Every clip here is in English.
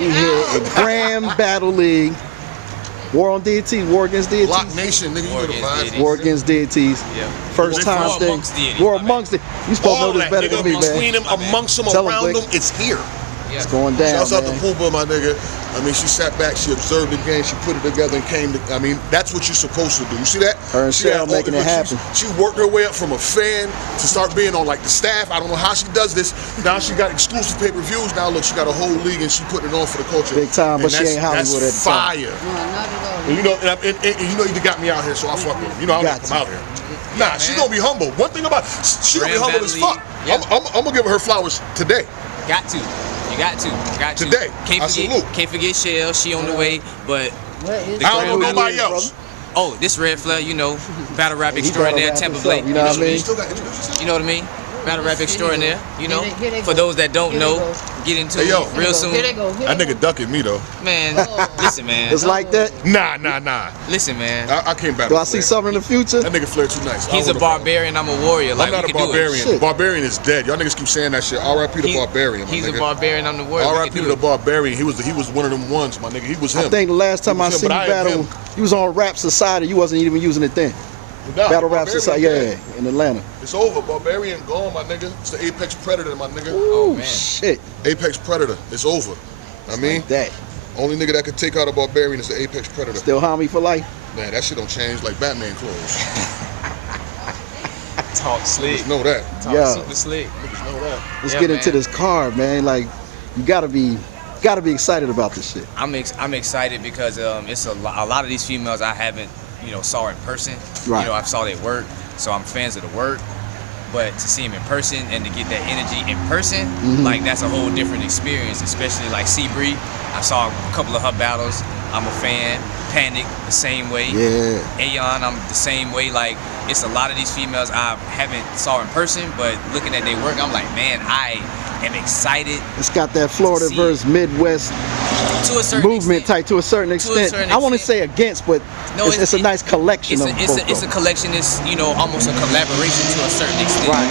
We here at G.R.A.M Battle League. War on deities, war against deities. Block Nation, nigga, you know the vibes. War against deities. Yeah. First time thing. War amongst it. You supposed to know this better than me, man. Between them, amongst them, around them, it's here. It's going down, Shouts out to POOPA, my nigga. I mean, she sat back, she observed the game, she put it together and came to, I mean, that's what you're supposed to do. You see that? Her and Shell making it happen. She worked her way up from a fan to start being on like the staff. I don't know how she does this. Now she got exclusive pay-per-views. Now look, she got a whole league and she putting it on for the culture. Big time, but she ain't Hollywood at the That's time. fire. And you know, and you know you got me out here, so I fuck with her. You know I'm gonna come out here. Nah, she gonna be humble. One thing about she gonna be humble as fuck. I'm gonna give her flowers today. Got to. You got to. Got to. Today. Can't forget Shell. She on the way, but I don't know nobody else. Oh, this Red Flair, you know, battle rap extraordinaire, Tampa BLIK. You know what I mean? You know what I mean? Battle rap extraordinaire. You know, for those that don't know, get into it real soon. That nigga ducking me though. Man, listen, man. It's like that? Nah. Listen, man. I can't battle. Do I see something in the future? That nigga Flair too nice. He's a barbarian. I'm a warrior. Like, I'm not a barbarian. The barbarian is dead. Y'all niggas keep saying that shit. R.I.P. the barbarian. He's a barbarian. I'm the warrior. R.I.P. the barbarian. He was one of them ones, my nigga. He was him. I think the last time I seen you battle, you was on Rap Society. You wasn't even using it then. Nah, Battle Rap Society, yeah, in Atlanta. It's over. Barbarian gone, my nigga. It's the apex predator, my nigga. Oh, man. Shit. Apex predator. It's over. I mean, like that. Only nigga that could take out a barbarian is the apex predator. Still homie for life? Man, that shit don't change like Batman clothes. Talk slick. Niggas know that. Talk super slick. Niggas know that. Let's get into this card, man. Like, you gotta be excited about this shit. I'm excited because it's a lot of these females I haven't, you know, saw in person. Right. You know, I've saw their work, so I'm fans of the work. But to see them in person and to get that energy in person, like that's a whole different experience. Especially like C-Bree, I saw a couple of her battles. I'm a fan. Panic, the same way. Yeah. Aeon, I'm the same way. Like, it's a lot of these females I haven't saw in person, but looking at their work, I'm like, man, I am excited. It's got that Florida versus Midwest movement type to a certain extent. I want to say against, but no, it's a nice collection of both. It's a collection. It's, you know, almost a collaboration to a certain extent. Right.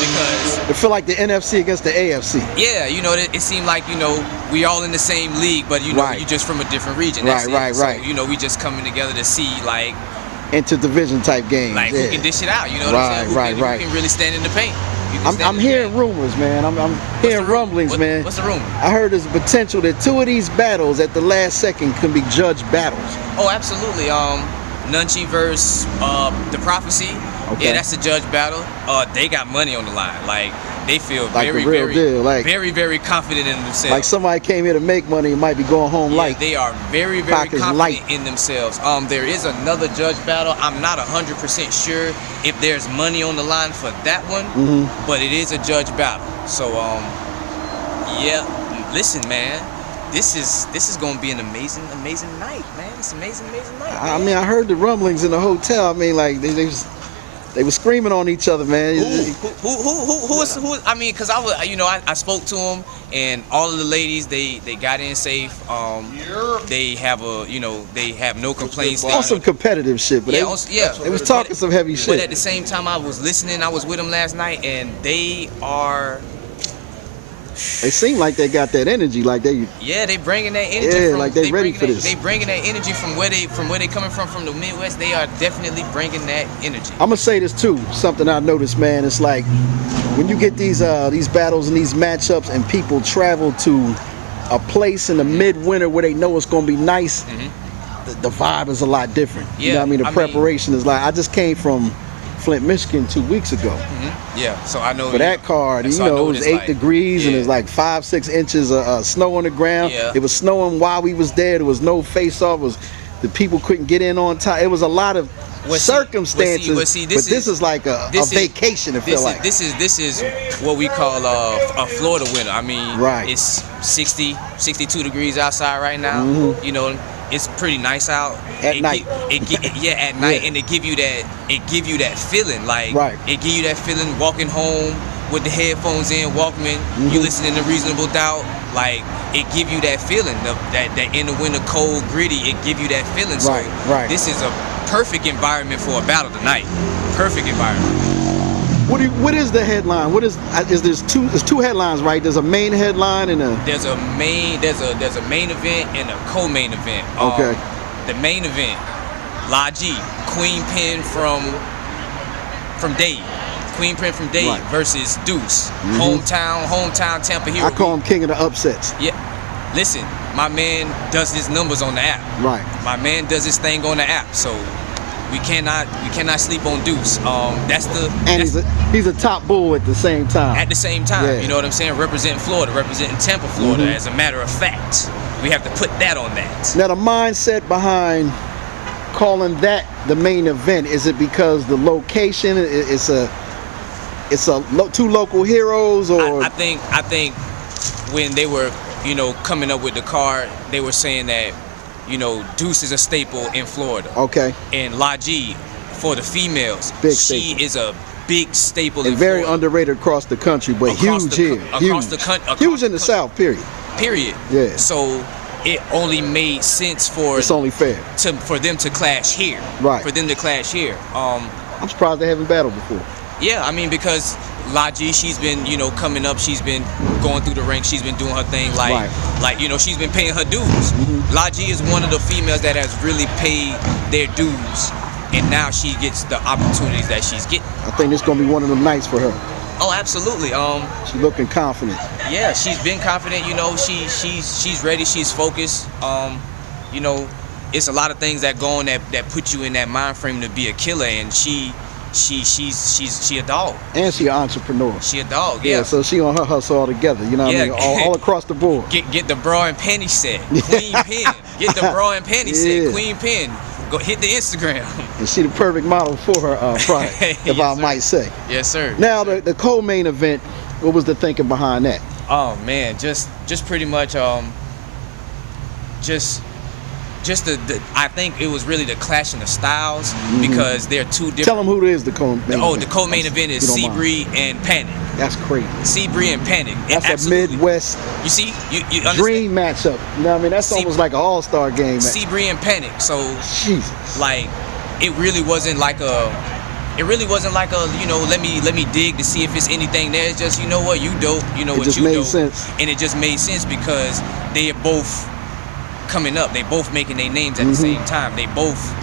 Because it feel like the NFC against the AFC. Yeah, you know, it seemed like, you know, we all in the same league, but you know, you just from a different region. Right. So, you know, we just coming together to see like interdivision type games. Like who can dish it out? You know what I'm saying? Who can really stand in the paint. I'm hearing rumors, man. I'm hearing rumblings, man. What's the rumor? I heard there's a potential that 2 of these battles at the last second can be judge battles. Oh, absolutely. Nunchi versus The Prophecy. Okay. Yeah, that's a judge battle. They got money on the line. Like, they feel like very, very confident in themselves. Like somebody came here to make money and might be going home light. They are very, very confident in themselves. There is another judge battle. I'm not 100% sure if there's money on the line for that one, but it is a judge battle. So, yeah, listen, man. This is gonna be an amazing night, man. It's an amazing night. I mean, I heard the rumblings in the hotel. I mean, like they were screaming on each other, man. Who? I mean, cause I spoke to them, and all of the ladies they got in safe. They have they have no complaints. On some competitive shit, but they was talking some heavy shit. But at the same time, I was listening. I was with them last night, and they are. They seem like they got that energy, like they. Yeah, they bringing that energy. Yeah, like they ready for this. They bringing that energy from where they coming from the Midwest. They are definitely bringing that energy. I'm gonna say this too. Something I noticed, man. It's like when you get these battles and these matchups, and people travel to a place in the midwinter where they know it's gonna be nice. The vibe is a lot different. Yeah, you know what I mean? The preparation is like. I just came from Flint, Michigan 2 weeks ago. Yeah, so I know. For that card, you know, it was 8 degrees and it's like 5-6 inches of snow on the ground. Yeah. It was snowing while we was there. There was no face-off. The people couldn't get in on time. It was a lot of circumstances. But this is like a vacation. It feels like this is what we call a Florida winter. I mean, it's 60, 62 degrees outside right now. You know. It's pretty nice out at night. At night, and it give you that feeling. Like it give you that feeling walking home with the headphones in, Walkman. You listening to Reasonable Doubt. Like it give you that feeling, that in the winter cold, gritty. It give you that feeling. So this is a perfect environment for a battle tonight. Perfect environment. What is the headline? What is there's two headlines, right? There's a main headline and a there's a main event and a co-main event. Okay. The main event, La G, Queen Pen from Dade. Queen Pen from Dade Right. versus Deuce. Hometown Tampa hero. I call him king of the upsets. Yeah. Listen, my man does his numbers on the app. Right. My man does his thing on the app. So we cannot sleep on Deuce. He's a top bull at the same time. At the same time, Yeah. you know what I'm saying? Representing Florida, representing Tampa, Florida. As a matter of fact, we have to put that on that. Now the mindset behind calling that the main event, is it because the location two local heroes, or I think when they were, coming up with the card, they were saying that, Deuce is a staple in Florida. Okay. And La G, for the females, Big she staple. is a big staple and in very Florida. underrated across the country, but huge here. Huge in the South, period. Yeah. So it only made sense for It's only fair. for them to clash here. Right. For them to clash here. I'm surprised they haven't battled before. Yeah, I mean, because La G, she's been, coming up, she's been going through the ranks, she's been doing her thing, she's been paying her dues. La G is one of the females that has really paid their dues, and now she gets the opportunities that she's getting. I think it's gonna be one of them nights for her. Oh, absolutely. She's looking confident. Yeah, she's been confident. She's ready. She's focused. It's a lot of things that go on that put you in that mind frame to be a killer, and she's a dog. And she an entrepreneur. She a dog. Yeah. So she on her hustle all together. You know what I mean? All across the board. Get the bra and panty set. Queen Pen. Get the bra and panty set. Queen Pen. Go hit the Instagram. And she the perfect model for her product, if I might say. Yes, sir. Now the co-main event, what was the thinking behind that? Oh man, just pretty much just the I think it was really the clash in the styles, because they're two different. Tell them who it is, the co-main event. The co-main event is G.R.A.M and Panic. That's crazy. G.R.A.M and Panic. That's a Midwest you see, you understand? dream matchup. You know what I mean? That's almost like an all-star game. G.R.A.M and Panic. So Jesus. like it really wasn't like a let me dig to see if it's anything there. It's just, you know what, you dope, you know it what just you made dope. sense. And it just made sense because they are both coming up. They both making their names at the same time. They both,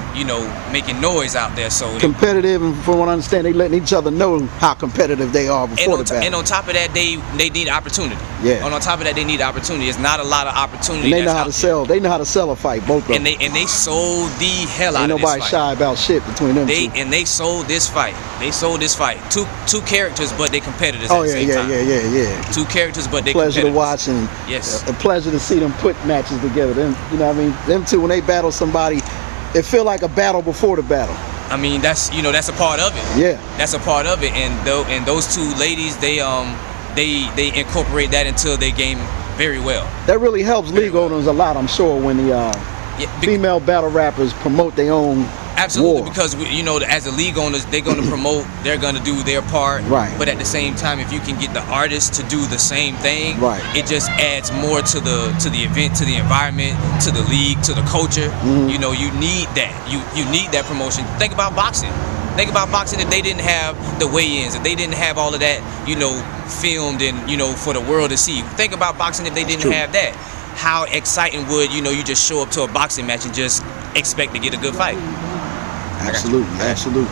making noise out there. So competitive, and from what I understand, they letting each other know how competitive they are before the battle. And on top of that, they need opportunity. Yeah. And on top of that, they need opportunity. It's not a lot of opportunity. And they know how to sell. They know how to sell a fight, both of them. And they sold the hell out of this fight. Ain't nobody shy about shit between them two. And they sold this fight. They sold this fight. Two characters, but they competitors at the same time. Yeah. Two characters, but they pleasure competitors. to watch, and yes, a pleasure to see them put matches together. Them, you know what I mean? Them two, when they battle somebody, it feel like a battle before the battle. I mean, that's a part of it. Yeah. That's a part of it. And those two ladies, they incorporate that into their game very well. That really helps league owners a lot, I'm sure, when the female battle rappers promote their own absolutely war. Because as the league owners, they're going to promote, they're going to do their part, right? But at the same time, if you can get the artists to do the same thing, right, it just adds more to the event, to the environment, to the league, to the culture. You need that. You need that promotion. Think about boxing. Think about boxing if they didn't have the weigh-ins, if they didn't have all of that, filmed and for the world to see. Think about boxing if they didn't have that. How exciting would you just show up to a boxing match and just expect to get a good fight? Absolutely.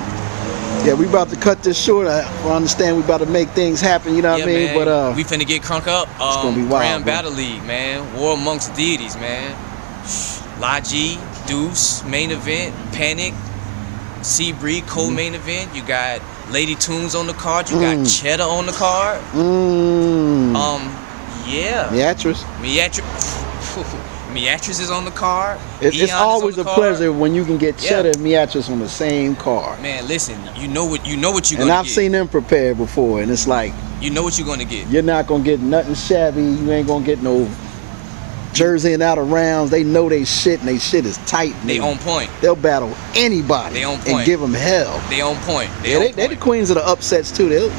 Yeah, we about to cut this short. I understand we about to make things happen, you know what I mean? Man, but we finna get crunk up. It's gonna be wild. Grand Battle League, man. War amongst deities, man. La G, Deuce, main event, Panic, C-Bree, co-main event. You got Lady Tunes on the card. You got Cheddar on the card. Yeah. Miatrice is on the card. It's always a pleasure when you can get Cheddar and Miatrice on the same card. Man, listen, you know what you're gonna get. And I've seen them prepared before, and it's like, you know what you're gonna get. You're not gonna get nothing shabby. You ain't gonna get no jersey and out of rounds. They know they shit, and they shit is tight. They on point. They'll battle anybody. They on point. And give them hell. They on point. They're the queens of the upsets too.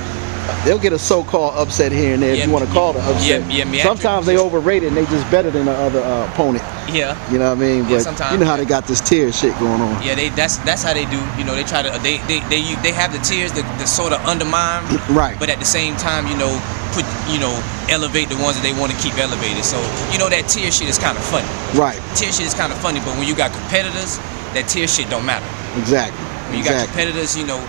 they'll get a so-called upset here and there, if you want to call it an upset. Sometimes they overrated and they just better than the other opponent. Yeah. You know what I mean? But sometimes, you know how they got this tier shit going on. Yeah, that's how they do. You know, they try to they have the tiers that sort of undermine, right? But at the same time, you know, elevate the ones that they want to keep elevated. So you know that tier shit is kind of funny. Right. Tier shit is kind of funny, but when you got competitors, that tier shit don't matter. Exactly. When you got competitors, you know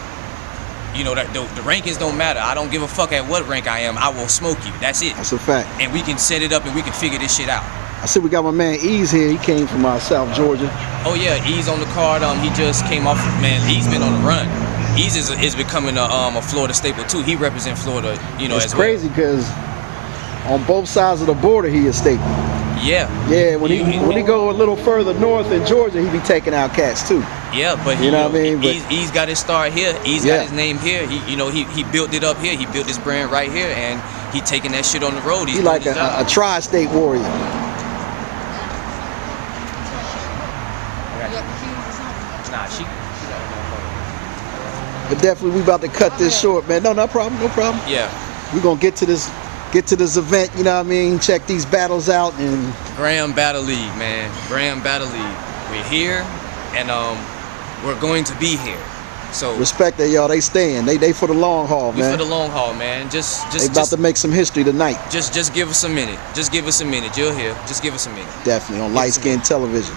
that the rankings don't matter. I don't give a fuck at what rank I am. I will smoke you. That's it. That's a fact. And we can set it up and we can figure this shit out. I see we got my man Ease here. He came from South Georgia. Oh yeah, Ease on the card. He just came off. Man, Ease been on the run. Ease is becoming a Florida staple too. He represents Florida, you know, it's as well. It's crazy because on both sides of the border he is staple. Yeah. Yeah, when he go a little further north in Georgia, he be taking out cats too. Yeah, but you know what I mean. Ease got his start here. Ease got his name here. He built it up here. He built his brand right here, and he taking that shit on the road. He's like a tri-state warrior. Nah, she. But definitely, we about to cut this short, man. No problem, no problem. Yeah. We gonna get to this event. You know what I mean? Check these battles out and. G.R.A.M Battle League, man. G.R.A.M Battle League. We're here, and we're going to be here. So respect that, y'all. They staying. They for the long haul, man. We for the long haul, man. They about to make some history tonight. Just give us a minute. Just give us a minute. You'll hear. Just give us a minute. Definitely on Light Skin Television.